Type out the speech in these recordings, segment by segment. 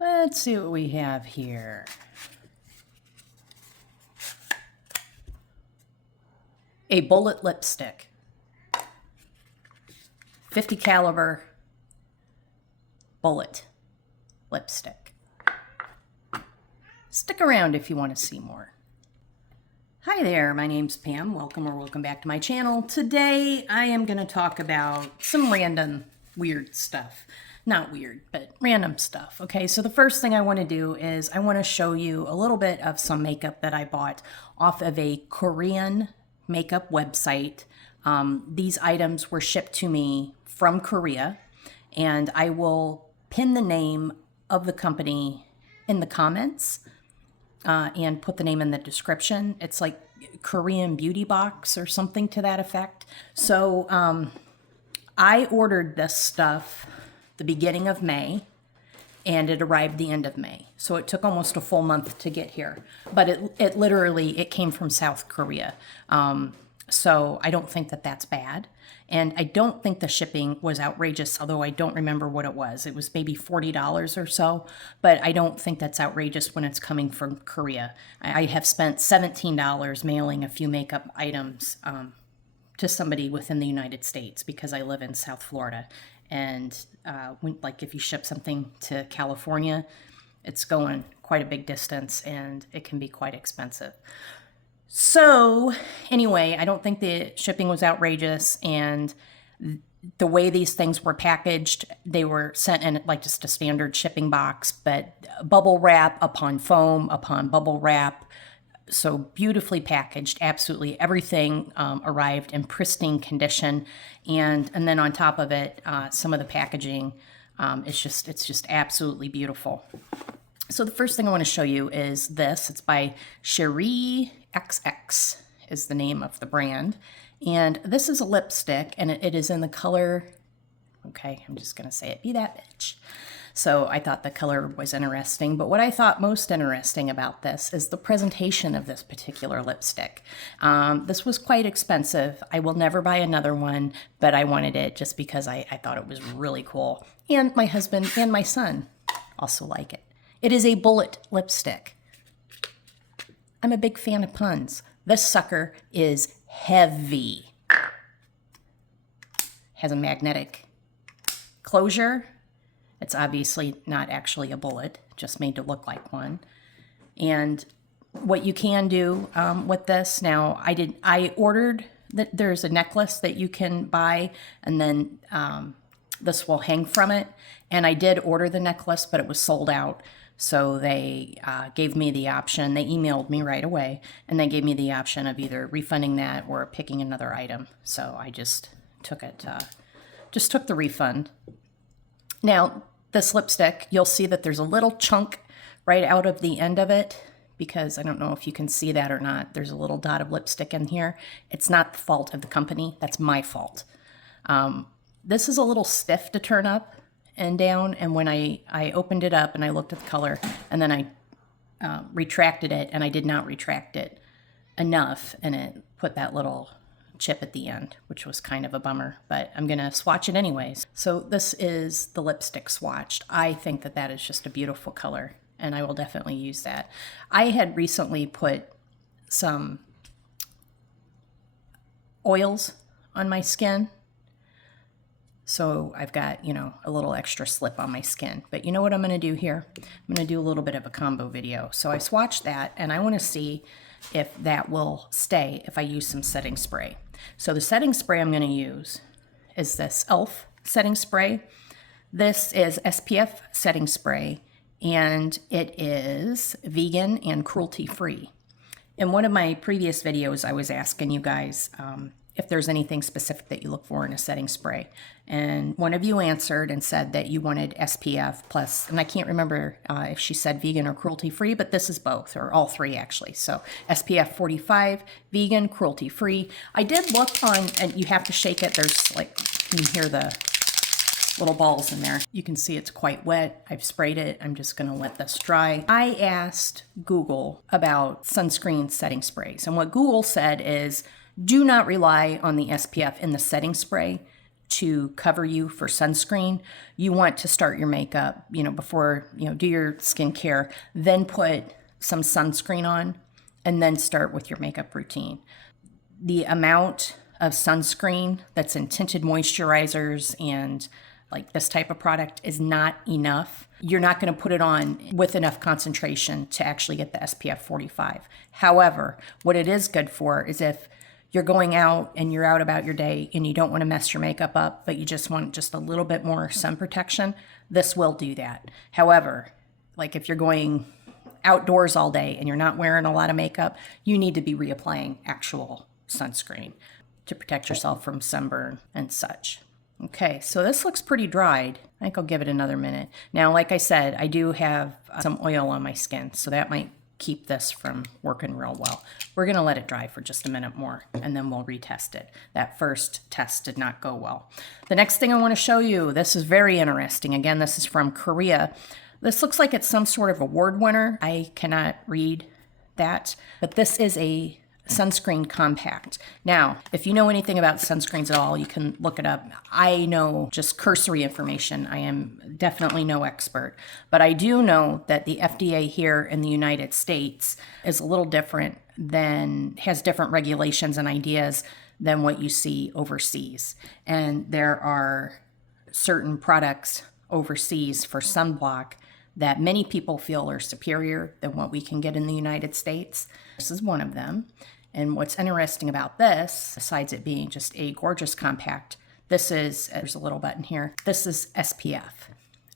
Let's see what we have here. A bullet lipstick. 50 caliber bullet lipstick. Stick around if you want to see more. Hi there, my name's Pam. Welcome back to my channel. Today I am going to talk about some random weird stuff. Not weird, but random stuff. Okay, so the first thing I want to do is I want to show you a little bit of some makeup that I bought off of a Korean makeup website. These items were shipped to me from Korea, and I will pin the name of the company in the comments and put the name in the description. It's like Korean Beauty Box or something to that effect. So I ordered this stuff the beginning of May, and it arrived the end of May. So it took almost a full month to get here. But it literally came from South Korea. So I don't think that that's bad. And I don't think the shipping was outrageous, although I don't remember what it was. It was maybe $40 or so, but I don't think that's outrageous when it's coming from Korea. I have spent $17 mailing a few makeup items to somebody within the United States because I live in South Florida. And like if you ship something to California, it's going quite a big distance and it can be quite expensive. So anyway, I don't think the shipping was outrageous, and the way these things were packaged, they were sent in like just a standard shipping box, but bubble wrap upon foam upon bubble wrap. So beautifully packaged, absolutely everything arrived in pristine condition, and then on top of it, some of the packaging, it's just absolutely beautiful. So the first thing I want to show you is this. It's by Cherie XX is the name of the brand, and this is a lipstick, and it is in the color. Okay, I'm just gonna say it. Be that bitch. So I thought the color was interesting, but what I thought most interesting about this is the presentation of this particular lipstick. This was quite expensive. I will never buy another one, but I wanted it just because I thought it was really cool. And my husband and my son also like it. It is a bullet lipstick. I'm a big fan of puns. This sucker is heavy. Has a magnetic closure. It's obviously not actually a bullet, just made to look like one. And what you can do with this, now I ordered that there's a necklace that you can buy, and then this will hang from it. And I did order the necklace, but it was sold out. So they gave me the option. They emailed me right away, and they gave me the option of either refunding that or picking another item. So I just took it, just took the refund. Now, this lipstick, you'll see that there's a little chunk right out of the end of it, because I don't know if you can see that or not. There's a little dot of lipstick in here. It's not the fault of the company. That's my fault. This is a little stiff to turn up and down, and when I opened it up and I looked at the color, and then I retracted it, and I did not retract it enough, and it put that little chip at the end, which was kind of a bummer, but I'm gonna swatch it anyways. So this is the lipstick swatched. I think that that is just a beautiful color, and I will definitely use that. I had recently put some oils on my skin, so I've got, you know, a little extra slip on my skin. But you know what I'm going to do here? I'm going to do a little bit of a combo video. So I swatched that, and I want to see if that will stay if I use some setting spray. So the setting spray I'm going to use is this e.l.f. setting spray. This is SPF setting spray, and it is vegan and cruelty-free. In one of my previous videos, I was asking you guys if there's anything specific that you look for in a setting spray. And one of you answered and said that you wanted SPF plus, and I can't remember if she said vegan or cruelty-free, but this is both, or all three actually. So SPF 45, vegan, cruelty-free. I did look on, and you have to shake it. There's like, you can hear the little balls in there. You can see it's quite wet. I've sprayed it. I'm just gonna let this dry. I asked Google about sunscreen setting sprays, and what Google said is, do not rely on the SPF in the setting spray to cover you for sunscreen, you want to start your makeup, before, do your skincare, then put some sunscreen on, and then start with your makeup routine. The amount of sunscreen that's in tinted moisturizers and like this type of product is not enough. You're not going to put it on with enough concentration to actually get the SPF 45. However, what it is good for is if you're going out and you're out about your day and you don't want to mess your makeup up, but you just want just a little bit more sun protection, this will do that. However, like if you're going outdoors all day and you're not wearing a lot of makeup, you need to be reapplying actual sunscreen to protect yourself from sunburn and such. Okay, so this looks pretty dried. I think I'll give it another minute. Now, like I said, I do have some oil on my skin, so that might keep this from working real well. We're gonna let it dry for just a minute more and then we'll retest it. That first test did not go well. The next thing I wanna show you, this is very interesting. Again, this is from Korea. This looks like it's some sort of award winner. I cannot read that, but this is a sunscreen compact. Now, if you know anything about sunscreens at all, you can look it up. I know just cursory information. I am definitely no expert, but I do know that the FDA here in the United States is a little different has different regulations and ideas than what you see overseas. And there are certain products overseas for sunblock that many people feel are superior than what we can get in the United States. This is one of them. And what's interesting about this, besides it being just a gorgeous compact, there's a little button here. This is SPF.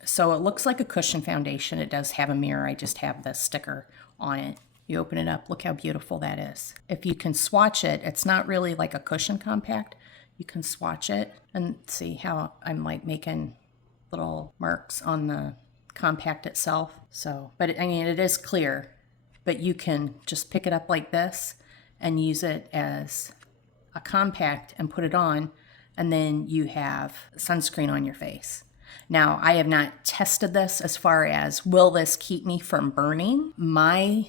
So it looks like a cushion foundation. It does have a mirror. I just have the sticker on it. You open it up, look how beautiful that is. If you can swatch it, it's not really like a cushion compact. You can swatch it and see how I'm like making little marks on the compact itself. So, but I mean, it is clear, but you can just pick it up like this and use it as a compact and put it on, and then you have sunscreen on your face. Now, I have not tested this as far as will this keep me from burning. My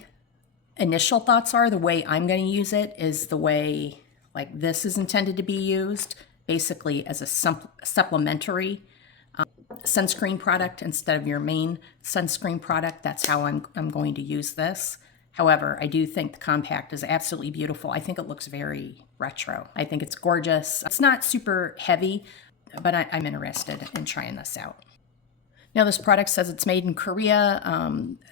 initial thoughts are the way I'm going to use it is the way like this is intended to be used, basically as a supplementary sunscreen product instead of your main sunscreen product. That's how I'm going to use this. However, I do think the compact is absolutely beautiful. I think it looks very retro. I think it's gorgeous. It's not super heavy, but I'm interested in trying this out. Now, this product says it's made in Korea.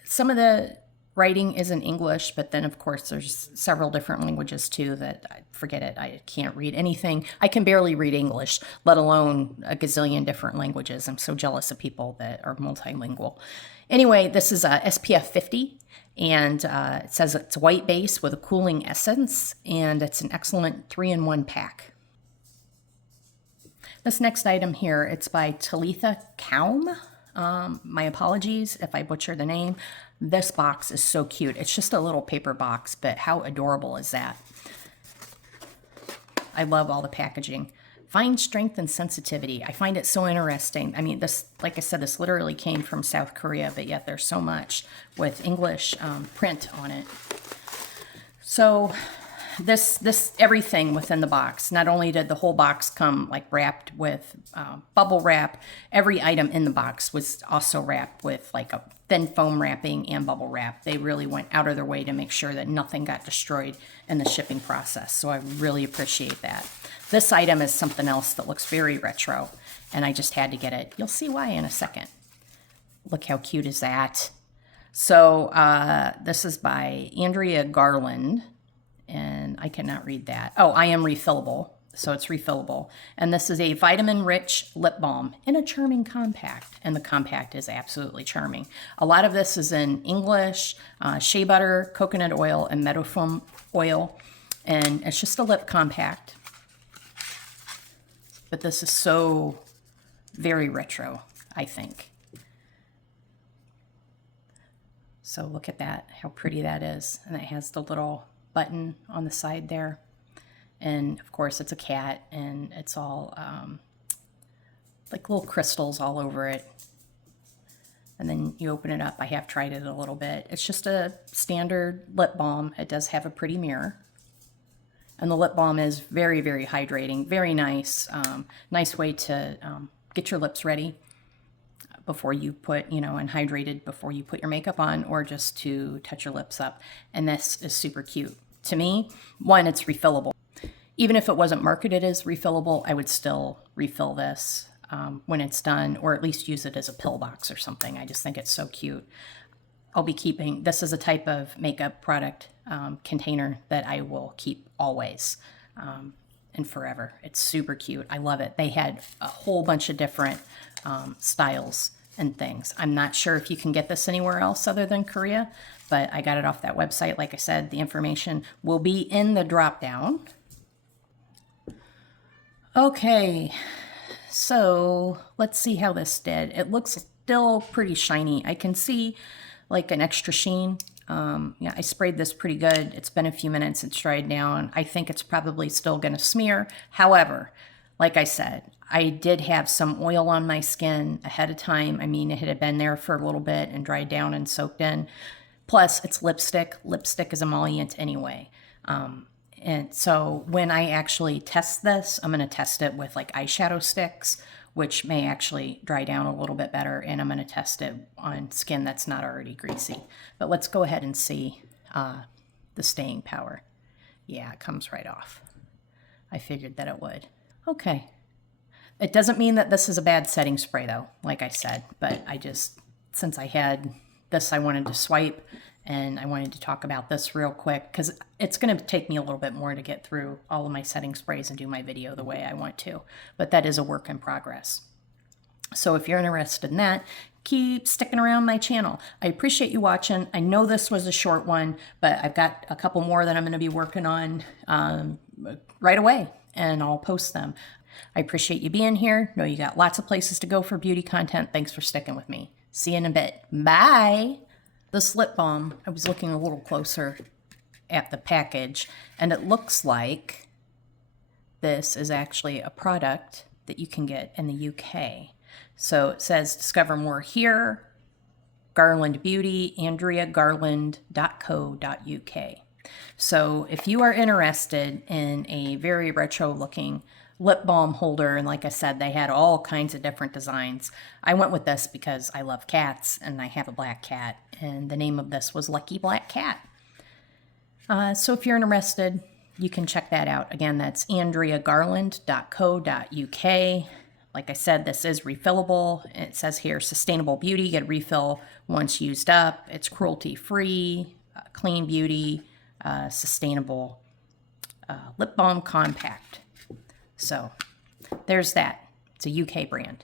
Some of the writing is in English, but then of course there's several different languages too that forget it. I can't read anything. I can barely read English, let alone a gazillion different languages. I'm so jealous of people that are multilingual. Anyway, this is a SPF 50. And it says it's a white base with a cooling essence, and it's an excellent 3-in-1 pack. This next item here, it's by Talitha Kaum. My apologies if I butcher the name. This box is so cute. It's just a little paper box, but how adorable is that? I love all the packaging. Fine strength and sensitivity. I find it so interesting. I mean, this, like I said, this literally came from South Korea, but yet there's so much with English print on it. So this everything within the box, not only did the whole box come like wrapped with bubble wrap, every item in the box was also wrapped with like a thin foam wrapping and bubble wrap. They really went out of their way to make sure that nothing got destroyed in the shipping process. So I really appreciate that. This item is something else that looks very retro, and I just had to get it. You'll see why in a second. Look how cute is that. So this is by Andrea Garland, and I cannot read that. Oh, I am refillable, so it's refillable. And this is a vitamin-rich lip balm in a charming compact, and the compact is absolutely charming. A lot of this is in English, shea butter, coconut oil, and meadowfoam oil, and it's just a lip compact. But this is so very retro, I think. So look at that, how pretty that is. And it has the little button on the side there. And of course it's a cat, and it's all like little crystals all over it. And then you open it up. I have tried it a little bit. It's just a standard lip balm. It does have a pretty mirror. And the lip balm is very, very hydrating, very nice. Nice way to get your lips ready before you put, and hydrated before you put your makeup on, or just to touch your lips up. And this is super cute. To me, one, it's refillable. Even if it wasn't marketed as refillable, I would still refill this when it's done, or at least use it as a pill box or something. I just think it's so cute. I'll be keeping, this is a type of makeup product container that I will keep always and forever. It's super cute. I love it. They had a whole bunch of different styles and things. I'm not sure if you can get this anywhere else other than Korea, but I got it off that website. Like I said, the information will be in the drop down. Okay, so let's see how this did. It looks still pretty shiny. I can see like an extra sheen. Yeah, I sprayed this pretty good. It's been a few minutes. It's dried down. I think it's probably still going to smear. However, like I said, I did have some oil on my skin ahead of time. I mean, it had been there for a little bit and dried down and soaked in. Plus, it's lipstick. Lipstick is emollient anyway. And so when I actually test this, I'm going to test it with like eyeshadow sticks, which may actually dry down a little bit better. And I'm going to test it on skin that's not already greasy. But let's go ahead and see the staying power. Yeah, it comes right off. I figured that it would. Okay. It doesn't mean that this is a bad setting spray though, like I said, but since I had this, I wanted to swipe. And I wanted to talk about this real quick because it's going to take me a little bit more to get through all of my setting sprays and do my video the way I want to. But that is a work in progress. So if you're interested in that, keep sticking around my channel. I appreciate you watching. I know this was a short one, but I've got a couple more that I'm going to be working on right away, and I'll post them. I appreciate you being here. Know you got lots of places to go for beauty content. Thanks for sticking with me. See you in a bit. Bye. This lip balm, I was looking a little closer at the package, and it looks like this is actually a product that you can get in the UK. So it says discover more here, Garland Beauty, AndreaGarland.co.uk. So if you are interested in a very retro looking lip balm holder, and like I said, they had all kinds of different designs. I went with this because I love cats and I have a black cat, and the name of this was Lucky Black Cat. So if you're interested, you can check that out. Again, that's AndreaGarland.co.uk. Like I said, this is refillable. It says here, sustainable beauty, get a refill once used up. It's cruelty-free, clean beauty, sustainable lip balm compact. So there's that. It's a UK brand.